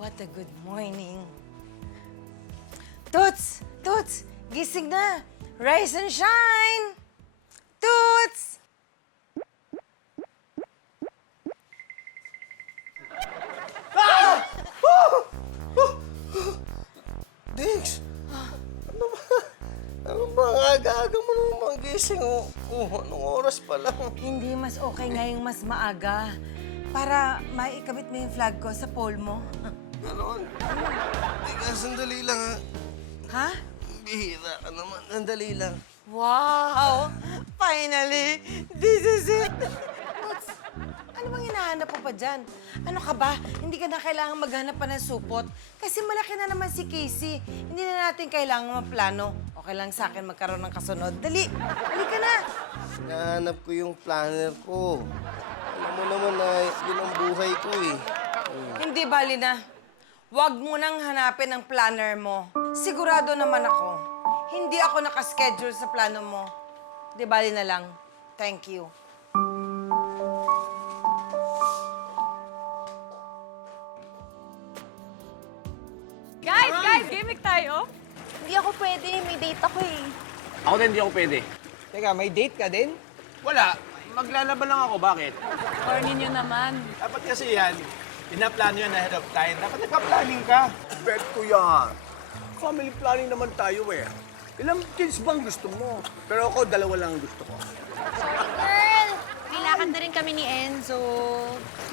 What a good morning. Toots! Toots! Gising na! Rise and shine! Toots! Dix! Ano ba? Aga-aga mo naman magising. Anong oras pa lang? Hindi mas okay ngayong mas maaga para maikabit mo yung flag ko sa pole mo. Ganon. Teka, sandali lang ha. Ha? Bihira ka naman. Sandali lang. Wow! Finally! This is it! Toots, ano bang hinahanap mo pa dyan? Ano ka ba? Hindi ka na kailangan maghanap pa ng supot. Kasi malaki na naman si Casey. Hindi na natin kailangan maplano. Okay lang sa akin magkaroon ng kasunod. Dali! Dali ka na! Hinahanap ko yung planner ko. Alam mo naman na yun ang buhay ko eh. Hindi bali na. Huwag mo nang hanapin ang planner mo. Sigurado naman ako. Hindi ako nakaschedule sa plano mo. Di bali na lang. Thank you. Guys, gimmick tayo. Hindi ako pwede. May date ako eh. Ako din, hindi ako pwede. Teka, may date ka din? Wala. Maglalaban lang ako. Bakit? Corny nyo naman. Dapat kasi yan, pinaplano yan ahead of time. Dapat nagka-planning ka. Bet ko yan. Family planning naman tayo eh. Ilang kids bang gusto mo? Pero ako, 2 lang ang gusto ko. Girl! May lakad na rin kami ni Enzo.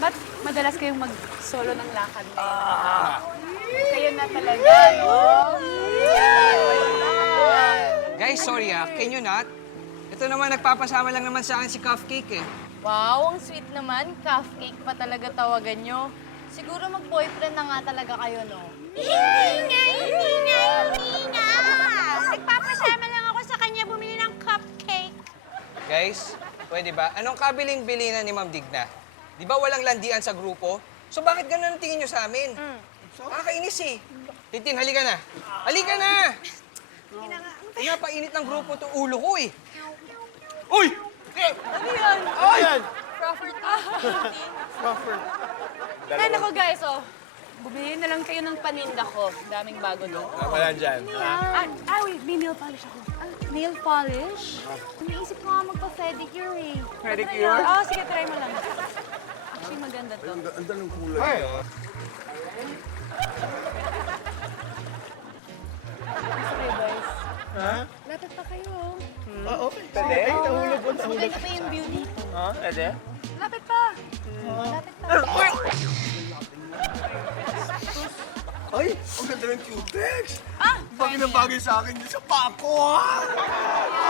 Ba't madalas kayong mag-solo ng lakad na Kayo na talaga, no? Guys, sorry can you not? Ito naman, nagpapasama lang naman sa akin si Cupcake eh. Wow, ang sweet naman. Cupcake pa talaga tawagan nyo. Siguro mag-boyfriend na nga talaga kayo, no? Hindi nga! Nagpapasama lang ako sa kanya bumili ng cupcake. Guys, pwede ba? Anong kabiling-bili na ni Ma'am Digna? Di ba walang landian sa grupo? So bakit ganun ang tingin nyo sa amin? Nakakainis eh. Tintin, halika na. Halika na! Pinapainit ng grupo to ulo ko eh. Uy! Ano yan? Ay! Yan! Crawford. Ay, nako guys, oh. Bumili na lang kayo ng paninda ko. Daming bago doon. Wala dyan. Wait, may nail polish ako. Nail polish? Naisip ko nga magpa-pedicure eh. Pedicure? Oo, sige, try mo lang. Actually, maganda to. Ang ng kulay. Gusto kayo, guys? Ha? Lapit pa kayo. Okay. Pwede? Nahulog ko, nahulog. Maganda pa yung view dito. Pwede? Lapit pa. Lapit pa. Ay, ang ganda ng cutex. Bagay na bagay sa akin yun sa pako, ha?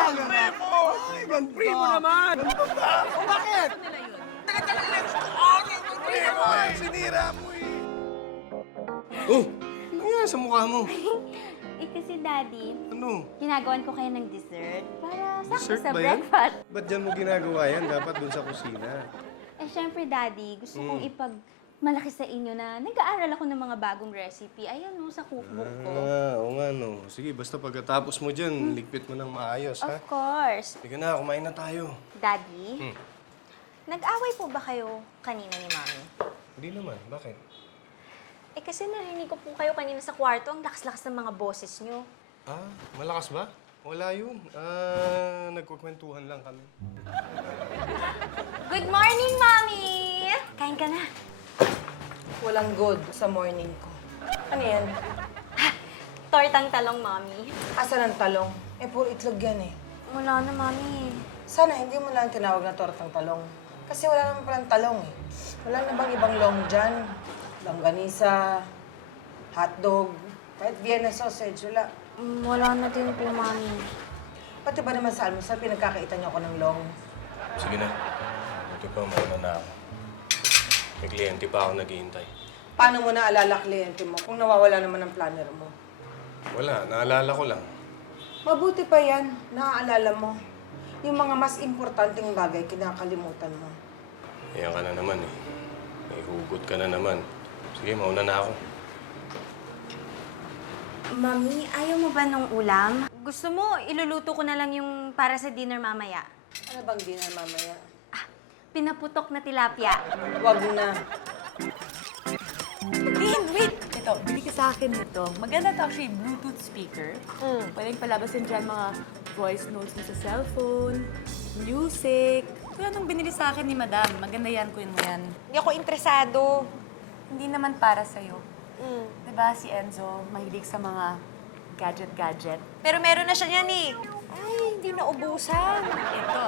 Ang mo! Ay, ganda. Free mo naman! Ganda ba? O bakit? Tagal-tagal lang gusto ko. Ang free mo eh. Sinira mo eh. Oh! Ano nga sa mukha mo? Eh kasi daddy, Ano? ginagawan ko kayo ng dessert para sakto Dessert sa ba yan? breakfast. Ba't dyan mo ginagawa yan? Dapat dun sa kusina. Eh syempre daddy, gusto kong ipagmalaki sa inyo na nag-aaral ako ng mga bagong recipe. Ayan no, sa cookbook ko. Oo nga no. Sige, basta pagkatapos mo dyan, ligpit mo ng maayos, ha? Of course. Sige na, kumain na tayo. Daddy, nag-away po ba kayo kanina ni Mami? Hindi naman, bakit? Eh kasi narinig ko po kayo kanina sa kwarto, ang lakas-lakas ng mga boses nyo. Ah, malakas ba? Wala yun. Nagkukwentuhan lang kami. Good morning, Mami! Kain ka na. Walang good sa morning ko. Ano yan? Tortang talong, Mami. Asan ang talong? Eh, puro itlog yan eh. Wala na, Mami. Sana hindi mo lang tinawag na tortang talong. Kasi wala naman palang talong eh. Wala na bang ibang long dyan? Longganisa, hotdog, kahit Vienna sausage, wala. Wala na din po, Mami. Pati ba naman sa almusal, pinagkakaitan niyo ako ng long? Sige na. Buti pa, mauna na ako. May kliyente pa ako naghihintay. Paano mo naalala kliyente mo kung nawawala naman ang planner mo? Wala, naalala ko lang. Mabuti pa yan, naaalala mo. Yung mga mas importanteng bagay, kinakalimutan mo. Ayan ka na naman eh. May hugot ka na naman. Sige, mauna na ako. Mami, ayaw mo ba nung ulam? Gusto mo, iluluto ko na lang yung para sa dinner mamaya. Ano bang dinner mamaya? Pinaputok na tilapia. Wag na. Din, wait! Ito, bili ka sa akin nito. Maganda to actually, Bluetooth speaker. Pwedeng palabasin dyan mga voice notes mo sa cellphone, music. Kaya nung binili sa akin ni Madam, maganda yan, Queen mo yan. Hindi ako interesado. Hindi naman para sa'yo. Diba si Enzo, mahilig sa mga gadget-gadget? Pero meron na siya niyan eh. Ay, hindi na ubusan. Ito,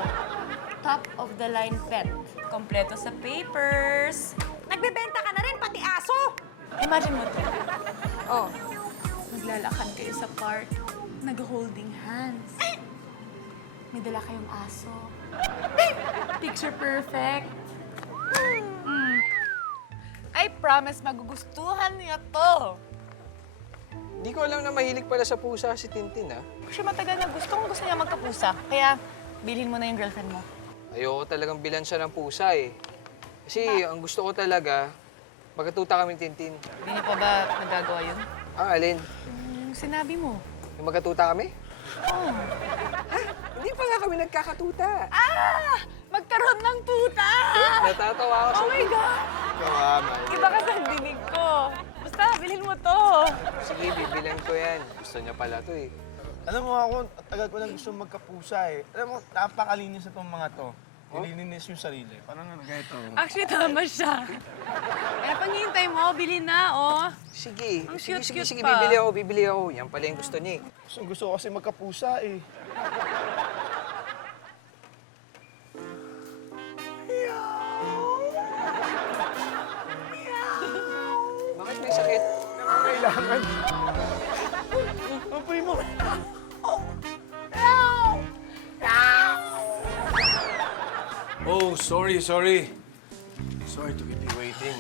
top of the line pet. Kompleto sa papers. Nagbebenta ka na rin, pati aso. Imagine mo to. Oh. Naglalakad kayo sa park, nag-holding hands. May dala kayong aso. Picture perfect. I promise magugustuhan niya to. Hindi ko alam na mahilig pala sa pusa si Tintin, ha? Kasi matagal na gusto niya magkapusa. Kaya, bilhin mo na yung girlfriend mo. Ayoko talagang bilan siya ng pusa, eh. Kasi ang gusto ko talaga, magkatuta kami ni Tintin. Hindi niya pa ba nagagawa yun? Ah, alin? Yung sinabi mo. Yung magkatuta kami? Oh. Hindi pa nga kami nagkakatuta. Ah! Magkaroon ng tuta! Natatawa ako sa... Oh my God! Kawaman. Iba ka sa dinig ko. Basta, bilhin mo to. Sige, bibilan ko yan. Gusto niya pala to, eh. Alam mo ako, tagal ko lang gusto magkapusa eh. Alam mo, napakalinis na itong mga to. Nililinis yung sarili. Parang ano, ganito. Actually, tama siya. Eh, panghihintay mo, bilhin na, oh. Sige. Ang Sige, cute-cute sige, pa. bibili ako. Yan pala yung gusto niya, eh. Gusto ko kasi magkapusa eh. Bakit may sakit? Kailangan. Ang primo. Oh, sorry. Sorry to keep you waiting.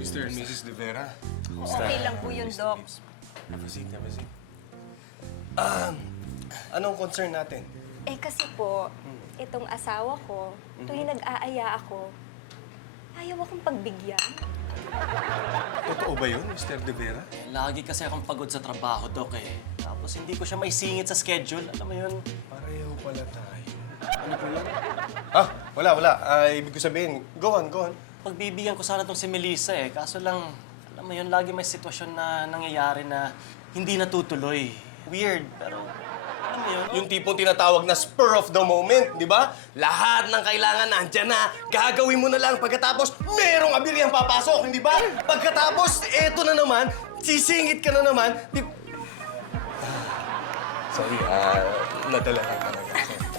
Mr. and Mrs. De Vera. Okay lang po yun, Doc. Have a seat, have a seat. Anong concern natin? Eh kasi po, itong asawa ko, tuwing nag-aaya ako, ayaw akong pagbigyan. Totoo ba yun, Mr. De Vera? Lagi kasi akong pagod sa trabaho, Dok, eh. Tapos hindi ko siya maisingit sa schedule. Alam mo yun? Pareho pala tayo. Ano po yun? Wala. Ibig ko sabihin, go on. Pagbibigyan ko sana tong si Melissa, eh. Kaso lang, alam mo yun, lagi may sitwasyon na nangyayari na hindi natutuloy. Weird, pero alam mo yun? Yung tipong tinatawag na spur of the moment, di ba? Lahat ng kailangan nandyan na. Gagawin mo na lang pagkatapos merong abiliyang papasok, hindi ba? Pagkatapos, eto na naman, sisingit ka na naman. Sorry, nadala lang talaga.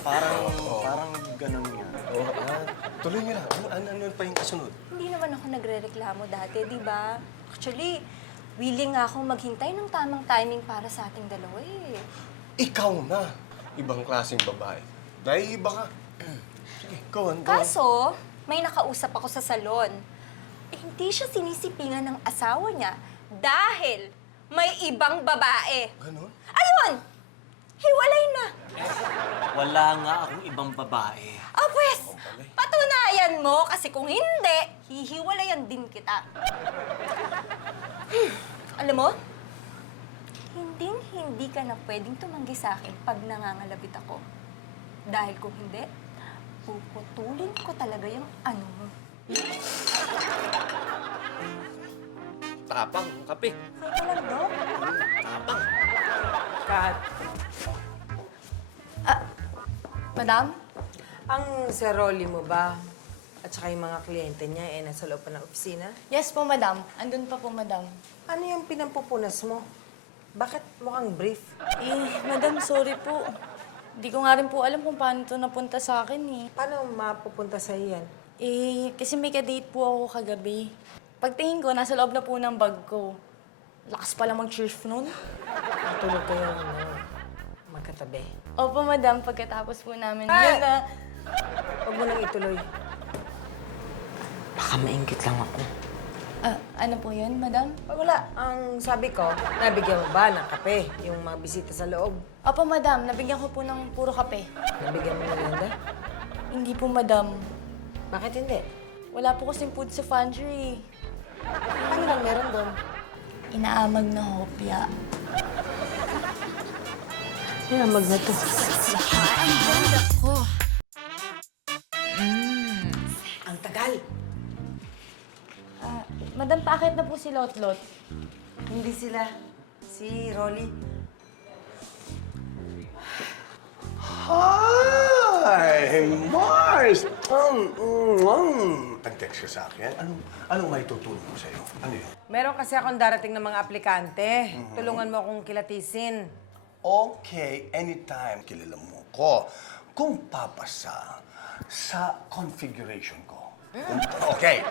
Parang ganun nga. Tuloy nyo lang. Ano pa yung kasunod? Hindi naman ako nagre-reklamo dati, di ba? Actually, willing nga akong maghintay ng tamang timing para sa ating dalawa eh. Ikaw na. Ibang klaseng babae. Naiiba ka. Sige, go on. Kaso, may nakausap ako sa salon. Eh, hindi siya sinisipingan ng asawa niya dahil may ibang babae. Ganon? Ayun! Hiwalay na! Wala nga akong ibang babae. Ah, pues, patunayan mo kasi kung hindi, hihiwalayan din kita. Alam mo, hindi ka na pwedeng tumanggi sa akin pag nangangalabit ako. Dahil kung hindi, puputulin ko talaga yung ano mo. Tapang, kape. Kaya ka lang, Dok. Kat, Madam? ang Seroli mo ba at saka yung mga kliyente niya nasa loob pa ng opisina? Yes po, Madam. Andun pa po, Madam. Ano yung pinampupunas mo? Bakit mukhang brief? Madam, sorry po. Hindi ko nga rin po alam kung paano ito napunta sa akin, eh. Paano mapupunta sa yan? Kasi may ka-date po ako kagabi. Pagtingin ko, nasa loob na po ng bag ko. Lakas pala mag-surf nun. Matulog kayo magkatabi. Opo, Madam. Pagkatapos po namin Ay! yun na... Huwag mo nang ituloy. Baka maingit lang ako. Ano po yun, Madam? Wala. Ang sabi ko, nabigyan mo ba ng kape yung mga bisita sa loob? Opo, Madam. Nabigyan ko po ng puro kape. Nabigyan mo merienda? Hindi po, Madam. Bakit hindi? Wala po kasing food sa pantry. Ano lang meron doon? Inaamag na hopya. Hinamag na to. Ang tagal. Madam, paakit na po si Lotlot. Hindi sila. Si Rolly. Hi, Mars! Nag-text ka sa akin. Anong may tutulong ko sa'yo? Ano yun? Meron kasi akong darating ng mga aplikante. Tulungan mo akong kilatisin. Okay, anytime kilala mo ko. Kung papasa sa configuration ko. Okay.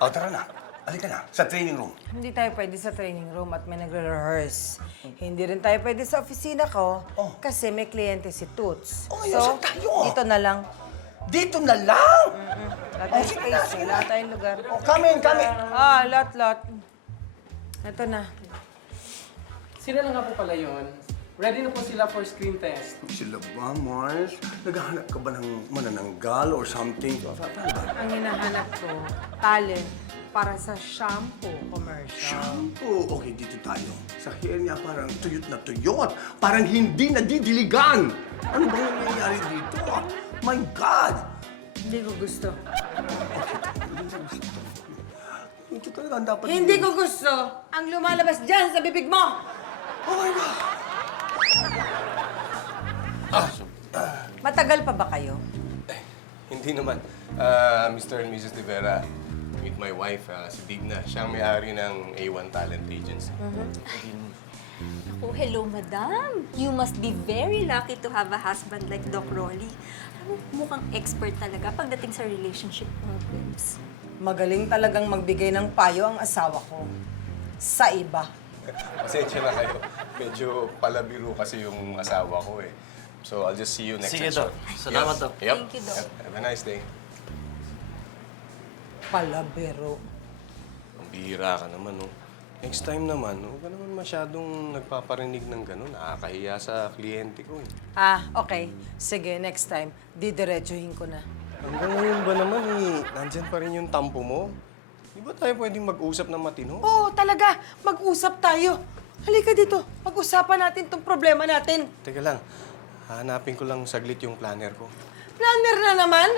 O, tara na. Halika na, sa training room. Hindi tayo pwede sa training room at may nagre-rehearse. Hindi rin tayo pwede sa opisina ko kasi may kliyente si Toots. Oh, ayun, saan tayo? Dito na lang. Dito na lang! Wala tayong sige na, space, sige wala na. tayong lugar. Oh, come in, come in. Lot. Ito na. Sila na nga po pala yun. Ready na po sila for screen test. Sila ba, Mars? Naghahanap ka ba ng manananggal or something? Paano ba? Ang hinahanap ko, talent para sa shampoo commercial. Shampoo. Okay, dito tayo. Sa hair niya parang tuyot na tuyot. Parang hindi nadidiligan. Ano bang nangyayari dito? My God! Hindi ko gusto. Ito talaga ang dapat... Hindi ko gusto ang lumalabas dyan sa bibig mo! Oh my God! Matagal pa ba kayo? Hindi naman. Mr. and Mrs. De Vera, meet my wife, si Digna. Siya ang may-ari ng A1 Talent Agency. Oh, hello, madam. You must be very lucky to have a husband like Doc Rolly. Ano, mukhang expert talaga pagdating sa relationship problems. Magaling talagang magbigay ng payo ang asawa ko. Sa iba. Pasensya na kayo. Medyo palabiro kasi yung asawa ko eh. So, I'll just see you next Sige, session. Doc. Salamat, Doc. Yep. Thank you, Doc. Yep. Have a nice day. Palabero. Ang bihira ka naman, no? Next time naman, huwag ka naman masyadong nagpaparinig ng gano'n. Nakakahiya sa kliyente ko, eh. Okay. Sige, next time, didiretsuhin ko na. Hanggang ngayon ba naman, nandyan pa rin yung tampo mo? Di ba tayo pwedeng mag-usap ng matino? Oo, talaga. Mag-usap tayo. Halika dito. Pag-usapan natin tong problema natin. Teka lang, hanapin ko lang saglit yung planner ko. Planner na naman?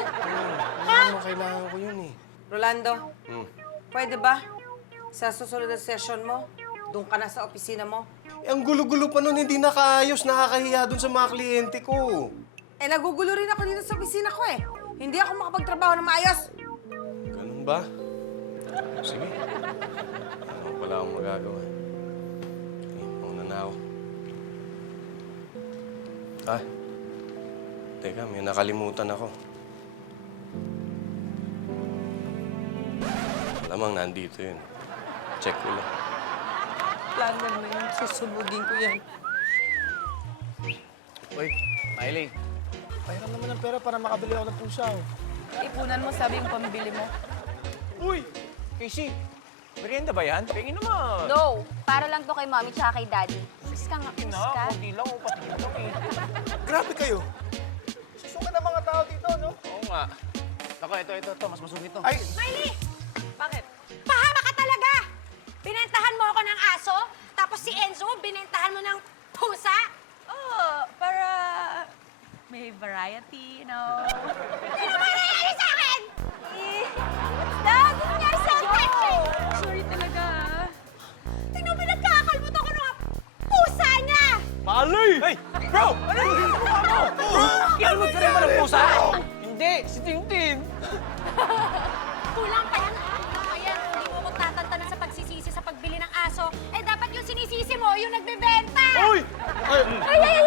Ano, kailangan ko yun, eh. Rolando, pwede ba? Sa susunod na session mo, doon ka na sa opisina mo. Eh, ang gulo-gulo pa nun, hindi nakaayos, nakakahiya dun sa mga kliyente ko. Eh, nagugulo rin ako dito sa opisina ko eh. Hindi ako makapagtrabaho na maayos. Ganun ba? Sige. Ano pala akong magagawa? Okay, mauna na ako. Teka, may nakalimutan ako. Malamang nandito yun. Check ko lang. Planner na yun. Susunugin ko yan. Uy, Miley. Pahiram naman ng pera para makabili ako ng pusa. Ipunan mo, sabi yung pambili mo. Uy! Casey, merienda ba yan? Pingin naman. No, para lang to kay Mommy tsaka kay Daddy. Sis ka nga, sis ka. Hindi lang, patikin lang eh. Grabe kayo. Susuka ng mga tao dito, no? Oo nga. Ako, ito. Mas masungit to. Ay! Miley! Bakit? Pahama ka talaga! Binentahan mo ako ng aso, tapos si Enzo, binentahan mo ng pusa? Oh, para may variety, you know. Ano ba nangyari sa akin? Dad, you're so touching! Sorry talaga. Tingnan mo, nagkakalmot ako ng pusa niya! Malay! Hey! Bro! Ano yung ginagawa mo? Kalmot ka rin ba ng pusa? Hindi, si Tintin. Kulang pa yan. Ayan, hindi mo magtatantanan sa pagsisisi sa pagbili ng aso. Eh, dapat yung sinisisi mo, yung nagbebenta! Uy! Ay!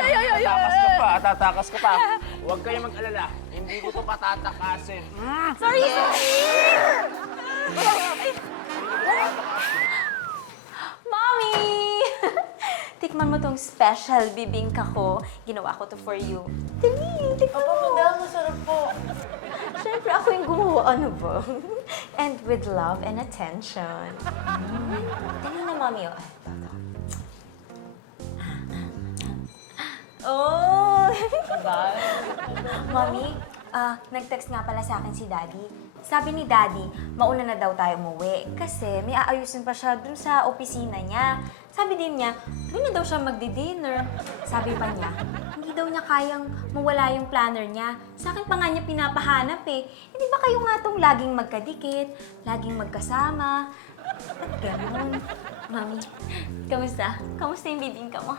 Tatakas ka pa. Huwag kayong mag-alala. Hindi ko to patatakasin. Sorry! Mommy! Tikman mo tong special bibingka ko. Ginawa ko to for you. Dali, tikman mo. Madam, masarap po. Siyempre, ako yung gumawa. Ano ba? And with love and attention. Tingnan na, Mommy. Oh. Oh! Mommy, nag-text nga pala sa akin si Daddy. Sabi ni Daddy, mauna na daw tayo umuwi kasi may aayusin pa siya dun sa opisina niya. Sabi din niya, doon na daw siya magdi-dinner. Sabi pa niya, hindi daw niya kayang mawala yung planner niya. Sa akin pa nga niya pinapahanap eh. Hindi ba kayo nga tong laging magkadikit, laging magkasama? At ganun. Mami, kamusta? Kamusta yung bibingka mo?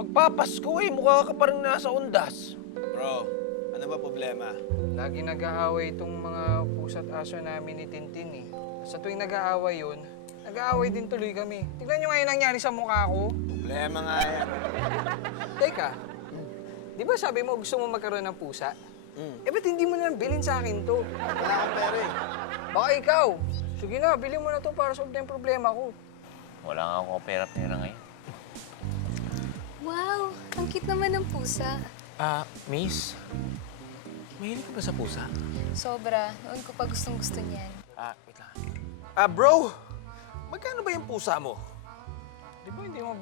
Magpapasko eh, mukha ka parang nasa undas. Bro, ano ba problema? Lagi nag-aaway itong mga pusa't aso namin ni Tintin eh. Sa tuwing nag-aaway yun, nag-aaway din tuloy kami. Tignan nyo nga yung nangyari sa mukha ko. Problema nga yan. Teka, di ba sabi mo gusto mo magkaroon ng pusa? Eh ba't hindi mo na bilhin sa akin to? Wala akong pera eh. Baka ikaw. Sige na, bilhin mo na to para solve na yung problema ko. Wala nga ako pera-pera ngayon. Wow, ang cute naman ng pusa. Miss, mahilig ka ba sa pusa? Sobra. Noon ko pa gustong-gusto niyan. Wait lang. Bro, magkano ba yung pusa mo? Di ba hindi mo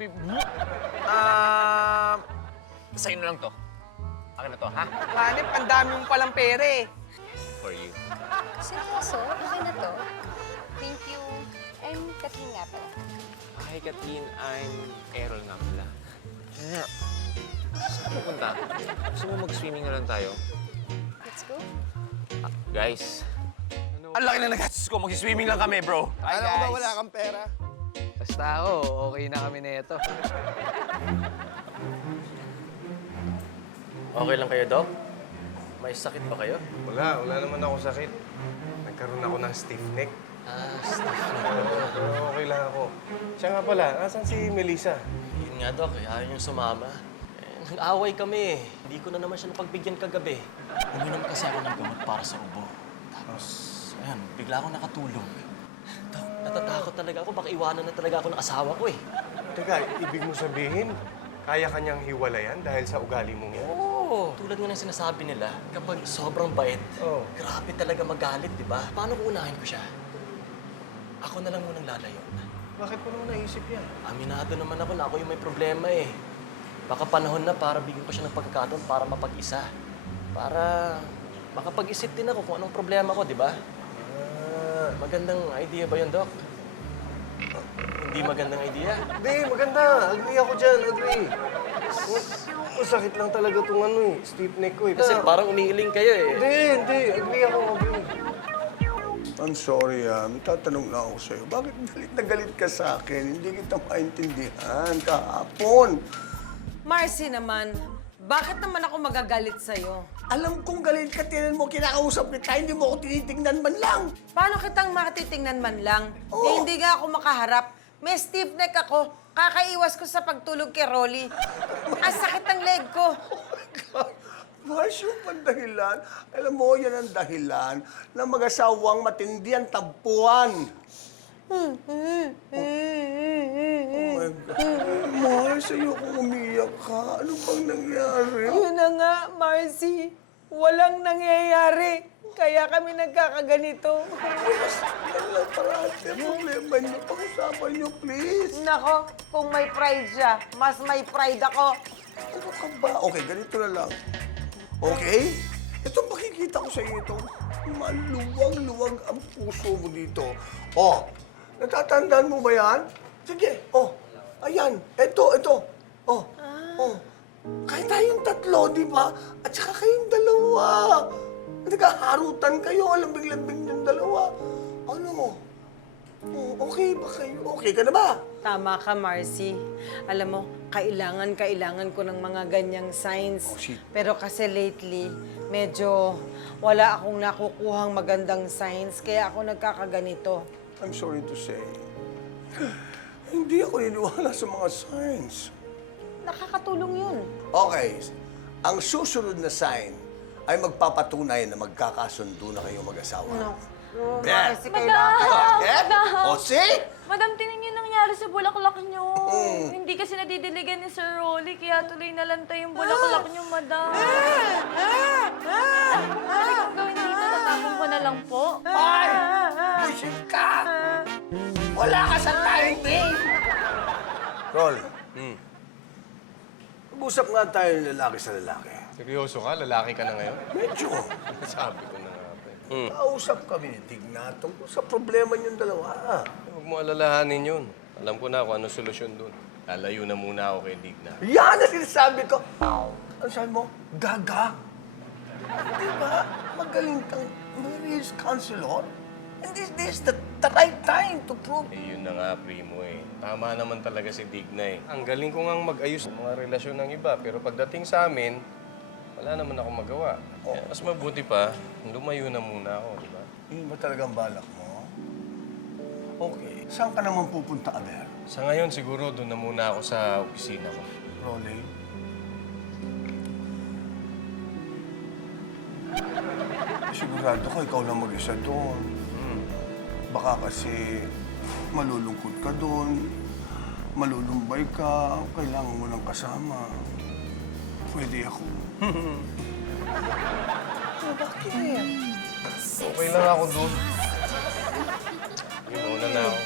Sa'yo na lang to. Akin na to, ha? Hanip, ang dami mong palang pera eh. For you. Seryoso? Okay na to? Thank you. I'm Kathleen nga pala. Hi, Kathleen. I'm Errol nga pala. Saan pupunta? Gusto mo mag-swimming na lang tayo? Let's go. Guys, ang laki na nagastos ko. Mag-swimming lang kami, bro. Alam ko ba wala kang pera? Basta ako, okay na kami na ito. Okay lang kayo, Doc? May sakit ba kayo? Wala naman ako sakit. Nagkaroon ako ng stiff neck. Pero okay lang ako. Siya nga pala, asan si Melissa? Yun nga, Doc. Ayaw niyong sumama. Nag-away kami. Hindi ko na naman siya napagbigyan kagabi. Uminom kasi ako ng gamot para sa ubo. Tapos, ayun, bigla akong nakatulog. Doc, natatakot talaga ako. Baka iwanan na talaga ako ng asawa ko eh. Teka, ibig mo sabihin, kaya kanyang hiwalayan dahil sa ugali mong yan? Oo. Tulad nga ng sinasabi nila, kapag sobrang bait, Oo. grabe talaga magalit, di ba? Paano ko unahin ko siya? Ako na lang munang lalayo. Bakit mo naman naisip yan? Aminado naman ako na ako yung may problema eh. Baka panahon na para bigyan ko siya ng pagkakataon para mapag-isa. Para makapag-isip din ako kung anong problema ko, di ba? Magandang idea ba yun, Doc? Hindi magandang idea. Hindi, maganda. Agree ako dyan, agree. Masakit lang talaga itong stiff neck ko eh. Kasi parang umiiling kayo eh. Hindi. Agree ako, agree. I'm sorry, may tatanong na ako sa'yo. Bakit galit na galit ka sa akin? Hindi kita maintindihan kahapon. Marcy naman, bakit naman ako magagalit sa'yo? Alam kong galit ka, tinan mo, kinakausap kita, hindi mo ako tinitingnan man lang. Paano kitang matitingnan man lang? Oo. Eh, hindi nga ako makaharap. May stiff neck ako. Kakaiwas ko sa pagtulog kay Rolly. Ang sakit ng leg ko. Mars, yung pandahilan, alam mo, yan ang dahilan na mag-asawang matindi ang tampuan. Oh my God. Mars, ayokong umiyak ka. Ano bang nangyari? Yun na nga, Marcy. Walang nangyayari. Kaya kami nagkakaganito. Mars, yan lang parate. Problema niyo. Pag-usapan niyo, please. Nako, kung may pride siya, mas may pride ako. Ano ka ba? Okay, ganito na lang. Okay? Ito makikita ko sa iyo ito. Maluwag-luwag ang puso mo dito. Oh, natatandaan mo ba yan? Sige, ayan. Ito. Oh. Kahit tayong tatlo, di ba? At saka kayong dalawa. Nagkaharutan kayo, lambing-lambing yung dalawa. Ano? Oh, okay ba kayo? Okay ka na ba? Tama ka, Marcy. Alam mo, kailangan ko ng mga ganyang signs. Oh, shit. Pero kasi lately, medyo wala akong nakukuhang magandang signs, kaya ako nagkakaganito. I'm sorry to say, hindi ako niniwala sa mga signs. Nakakatulong yun. Okay, ang susunod na sign ay magpapatunay na magkakasundo na kayong mag-asawa. No, Yeah. Marcy, kailangan. Bakit? O, see? Madam, tingnan niyo nangyari sa bulaklak niyo. Hindi kasi nadidiligan ni Sir Rolly, kaya tuloy nalantay yung bulaklak niyo, madam. Ano kung gawin dito? Tatapon ko na lang po. Ay! Bullshit ka! Wala ka sa timing! Rol, mag-usap nga tayo ng lalaki sa lalaki. Seryoso ka? Lalaki ka na ngayon? Medyo. Sabi ko na nga pa. Kausap kami ni Tigna tungkol sa problema niyong dalawa. Huwag mo alalahanin yun. Alam ko na kung ano solusyon doon. Lalayo na muna ako kay Digna. Yan ang sinasabi ko. Ano sabi mo? Gaga. Di ba? Magaling kang marriage counselor. And this is the right time to prove. Eh, yun na nga, Primo eh. Tama naman talaga si Digna eh. Ang galing ko ngang mag-ayos ng mga relasyon ng iba. Pero pagdating sa amin, wala naman ako magawa. Kaya mas mabuti pa, lumayo na muna ako, di ba? Yun ba talagang balak mo? Okay. Saan ka naman pupunta, Aber? Sa ngayon, siguro doon na muna ako sa opisina ko. Rolly? Sigurado ka, ikaw lang mag-isa doon. Baka kasi malulungkot ka doon, malulumbay ka, kailangan mo ng kasama. Pwede ako. Bakit? Okay lang ako doon. Yung una na ako.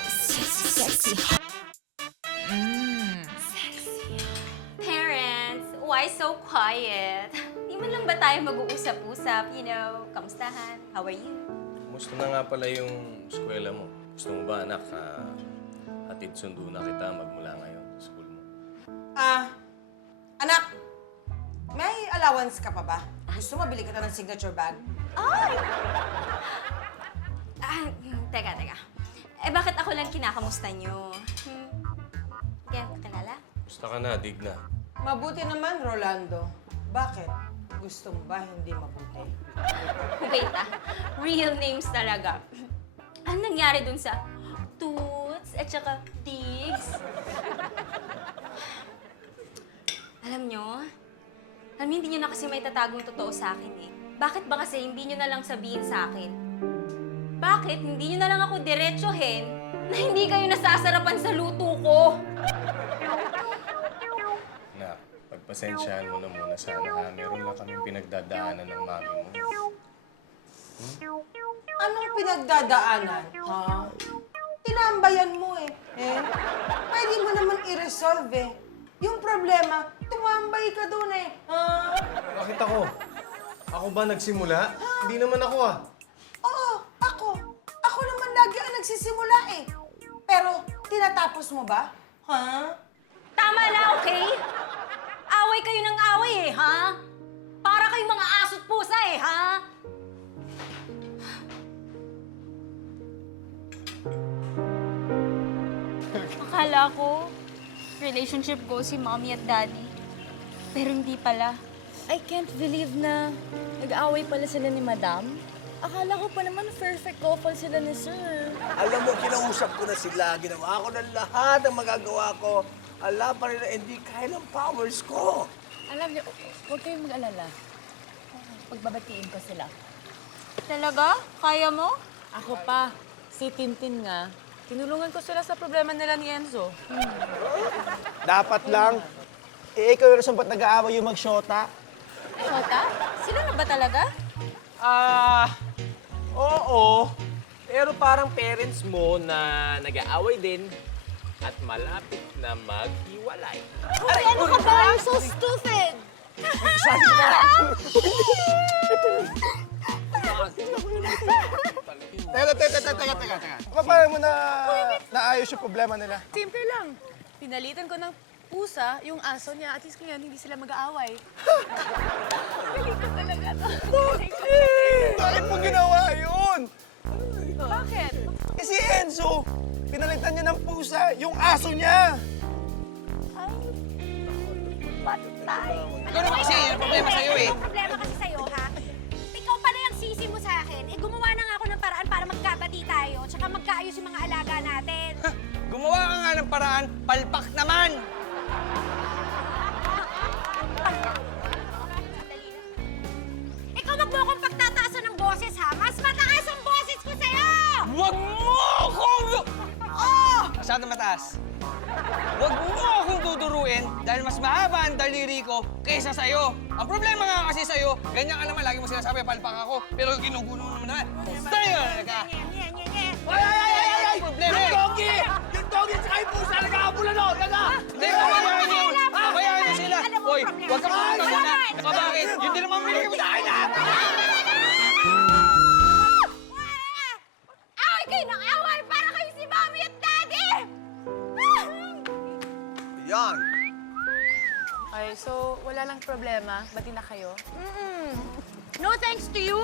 Parents, why so quiet? Di man lang ba tayo mag-uusap-usap, you know, kamustahan? How are you? Kumusta na nga pala yung eskwela mo? Gusto mo ba, anak, hatid sundo na kita magmula ngayon sa school mo? Anak, may allowance ka pa ba? Gusto mo, bili kita ng signature bag? Ay! Teka. Eh, bakit ako lang kinakamusta niyo? Kaya, kilala? Gusto ka na, Digna. Mabuti naman, Rolando. Bakit? Gusto mo ba hindi mabuti? Wait real names talaga. Ano nangyari dun sa Toots at saka Diggs? Alam nyo, hindi nyo na kasi may tatagong totoo sa akin eh. Bakit ba kasi hindi nyo na lang sabihin sa akin? Bakit hindi nyo na lang ako diretsohin na hindi kayo nasasarapan sa luto ko? Na, pagpasensyahan mo na muna sana ha. Meron lang kaming pinagdadaanan ng mami mo. Anong pinagdadaanan, ha? Tinambayan mo eh. Pwede mo naman i-resolve eh. Yung problema, tumambay ka dun eh. Ha? Bakit ako? Ako ba nagsimula? Hindi naman ako ah. Oo, ako. Ako naman lagi ang nagsisimula eh. Pero, tinatapos mo ba? Ha? Tama na, okay? Away kayo ng away eh, ha? Para kayong mga aso't pusa eh, ha? Akala ko, relationship goals si mommy at daddy. Pero hindi pala. I can't believe na nag-aaway pala sila ni Madam. Akala ko pa naman perfect couple sila ni Sir. Alam mo, kinausap ko na sila. Ginawa ko na lahat ang magagawa ko. Ala pa rin na hindi kaya ng powers ko. Alam niyo, huwag kayong mag-alala. Pagbabatiin ko sila. Talaga? Kaya mo? Ako pa, si Tintin nga. Tinulungan ko sila sa problema nila ni Enzo. Dapat lang. Eh, ikaw yung rason ba't nag-aaway yung mag-shota? Shota? Sila na ba talaga? Oo. Pero parang parents mo na nag-aaway din at malapit na maghiwalay. Uy, ano ka ba? You're so stupid! Teka. Paano mo na naayos yung problema nila? Simple lang. Pinalitan ko ng pusa yung aso niya. At least ngayon, hindi sila mag-aaway. Bakit mo ginawa yun? Bakit? Eh si Enzo, pinalitan niya ng pusa, yung aso niya. Ikaw naman kasi, yung problema sa'yo eh. Ang problema kasi sa'yo, ha? Ikaw pala yung sisi mo sa akin. Eh, gumawa na nga ako ng paraan para magkabati tayo, tsaka magkaayos yung mga alaga natin. Gumawa ka nga ng paraan, palpak naman! Ikaw wag mo akong pagtataasan ng boses, ha? Mas mataas ang boses ko sa'yo! Huwag mo akong... Oh! Masyado mataas. Huwag mo akong tuturuin dahil mas mahaba ang daliri ko kaysa sa'yo. Ang problema nga kasi sa'yo, ganyan ka naman, lagi mo sinasabi, palpak ako, pero ginugulo mo naman. Sa'yo ka! Ay! Problema eh! Yung doggy, tsaka yung pusa, nag-aabulan o! Daga! Hindi, pabayaan niyo! Pabayaan niyo sila! Hoy, huwag ka pumunta muna! Bakit? Yun din naman binigay mo sa akin ah! Away kayo ng away para kayo si Mommy at Daddy! Yan. Okay, so wala lang problema. Bati na kayo. No thanks to you.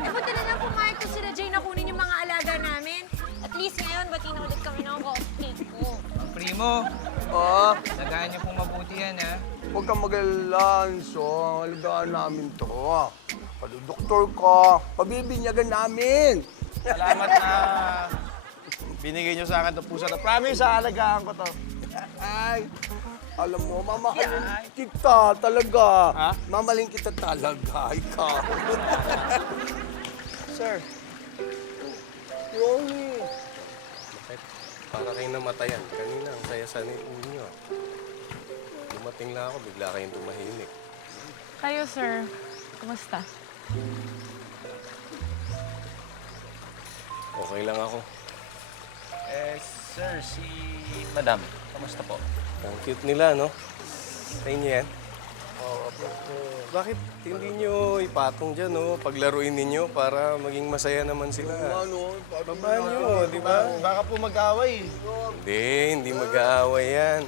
Eh, buti na lang pumayag ko sila Jay na kunin yung mga alaga namin. At least ngayon, bati na ulit kami ng cupcake ko. Primo, Ah, tagaan niyo pong mabuti yan ha. huwag kang mag-alala, Enzo. Alagaan namin to. Doktor ka, pabibinyagan namin. Salamat na binigay niyo sa akin itong pusa na promise, aalagaan ko to. Ay, alam mo, mamahalin kita talaga. Ha? Mamahalin kita talaga, ikaw. Sir. Yoni. Bakit? Para kayong namatayan. Kanina, ang saya-saya ninyo. Dumating lang ako, bigla kayong tumahimik. Kayo, sir. Kumusta? Okay lang ako. Sir, si Madam, kamusta po? Ang cute nila, no? Sa inyo yan? Bakit hindi nyo ipatong dyan, no? Paglaruin ninyo para maging masaya naman sila. Ano? Baba nyo, di ba? Baka po mag-away. Hindi mag-aaway yan.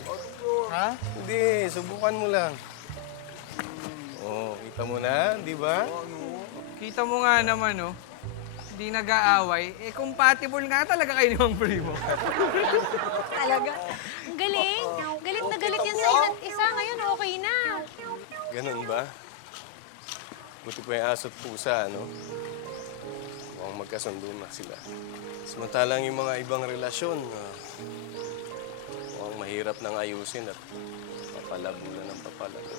Ha? Hindi, subukan mo lang. Oh, kita mo na, di ba? Kita mo nga naman, oh. Hindi nag-aaway. Eh, compatible nga talaga kayo ni Mang Primo. Talaga. Ang galing. Galit na galit yan sa isa't isa. Ngayon, okay na. Ganun ba? Buti pa yung aso't pusa, ano? Mukhang magkasundo na sila. Samantalang yung mga ibang relasyon, mukhang mahirap nang ayusin at papalabo na ng papalabo.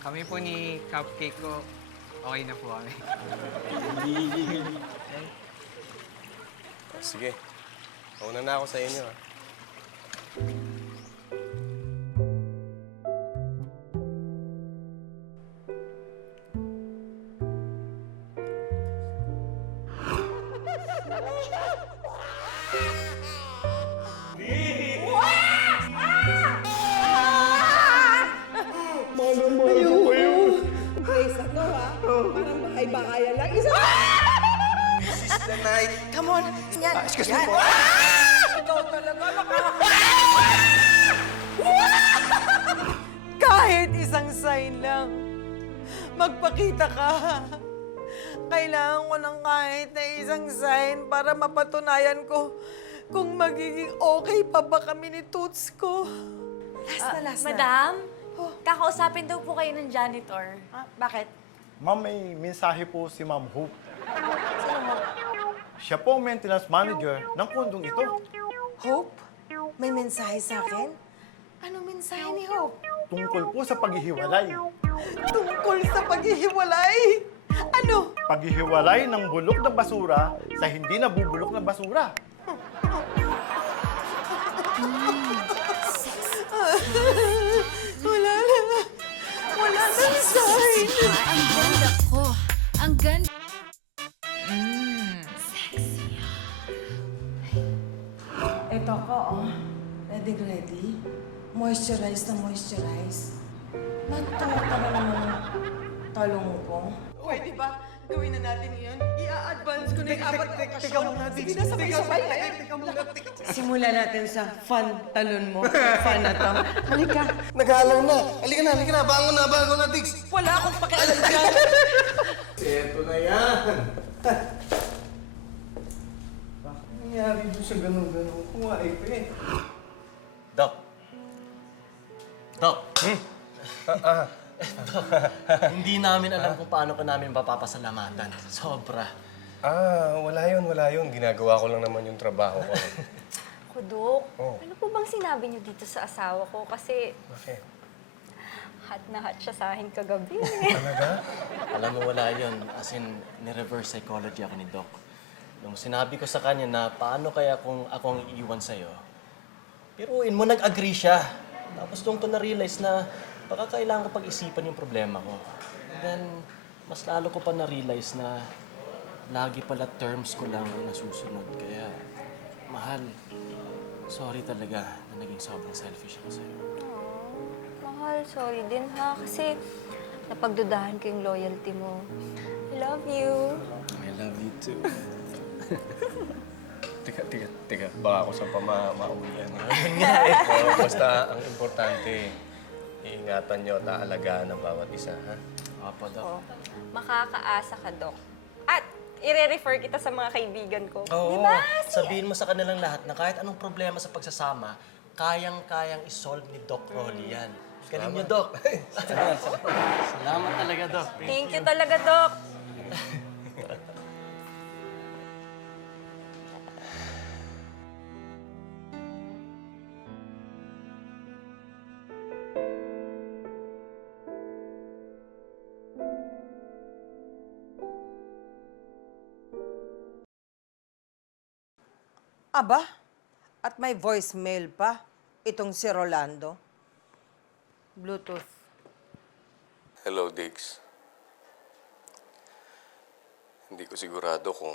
Kami po ni Cupcake ko, okay na po kami. Sige, mauna na ako sa inyo, ha? Come on! Yan! Excuse me po. Ikaw talaga, Kahit isang sign lang, magpakita ka. Kailangan ko ng kahit na isang sign para mapatunayan ko kung magiging okay pa ba kami ni Toots ko. Last na. Madam, kakausapin daw po kayo ng janitor. Bakit? Ma'am, may mensahe po si Ma'am Hope. Siya po ang maintenance manager ng kondong ito. Hope? May mensahe sa akin? Anong mensahe ni Hope? Tungkol po sa paghihiwalay. Tungkol sa paghihiwalay? Ano? Paghihiwalay ng bulok na basura sa hindi nabubulok na basura. Wala na. Wala na sign. Ang ganda ko. Ang ganda. Ito ko, oh. Ready. Moisturize na moisturize. Natuwa ka na naman ng talong ko. Pwede ba? Gawin na natin yun. I-advance ko na yung apat na okasyon. Teka muna, Sige na, sabay-sabay na yan. Simulan natin sa fun talon mo. Fun na to. Halika. Nag-aalang na. Halika na. Bangon na, Diggs. Wala akong pakialam dyan. Eto na yan! Bakit nangyari doon sa ganun-ganun? Kumain pa eh. Doc. Doc. Hindi namin alam kung paano ka namin mapapasalamatan. Sobra. Wala yun. Ginagawa ko lang naman yung trabaho ko. Ako, Dok, Oh. ano po bang sinabi niyo dito sa asawa ko? Kasi Bakit? hot na hot siya sa akin kagabi. Talaga? Alam mo, wala yun. As in, ni-reverse psychology ako ni Doc. Nung sinabi ko sa kanya na paano kaya kung ako ang iiwan sa'yo, piruin mo, nag-agree siya. Tapos doon ko na-realize na baka kailangan ko pag-isipan yung problema ko. And then, mas lalo ko pa na-realize na lagi pala terms ko lang ang nasusunod. Kaya, mahal, sorry talaga na naging sobrang selfish ako sa'yo. Mahal, sorry din ha. Kasi napagdudahan ko yung loyalty mo. I love you. I love you too. Teka. Baka ako sa mauwi yan. Basta ang importante, iingatan nyo at aalagaan ang bawat isa, ha? Opo, Doc. Oh, makakaasa ka, Dok. At ire-refer kita sa mga kaibigan ko. Oo, Diba? sabihin mo sa kanilang lahat na kahit anong problema sa pagsasama, kayang-kayang isolve ni Doc Rolly yan. Galing niyo, Doc. Salamat talaga, Doc. Thank you talaga, Dok. Aba, at may voicemail pa. Itong si Rolando. Bluetooth. Hello, Diggs. Hindi ko sigurado kung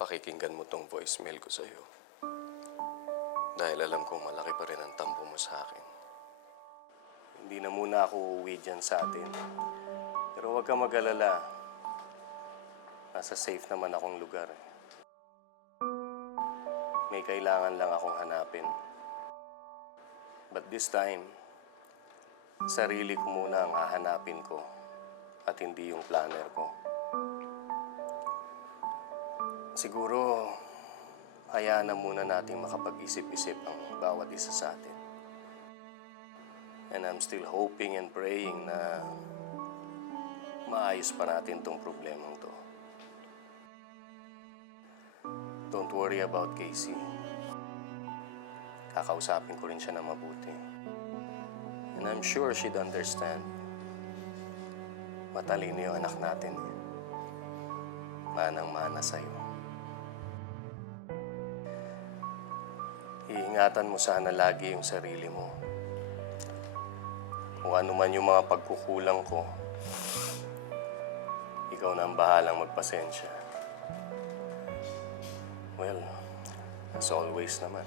pakikinggan mo tong voicemail ko sa'yo. Dahil alam kong malaki pa rin ang tampo mo sa akin. Hindi na muna ako uuwi dyan sa atin. Pero huwag kang mag-alala. Nasa safe naman akong lugar. May kailangan lang akong hanapin. But this time, sarili ko muna ang hahanapin ko at hindi yung planner ko. Siguro, hayaan na muna nating makapag-isip-isip ang bawat isa sa atin. And I'm still hoping and praying na maayos pa natin tong problemang to. Don't worry about Casey. Kakausapin ko rin siya na mabuti. And I'm sure she'd understand. Matalino yung anak natin. Manang-mana sa'yo. Iingatan mo sana lagi yung sarili mo. Kung ano man yung mga pagkukulang ko, ikaw na ang bahalang magpasensya. Well, as always naman.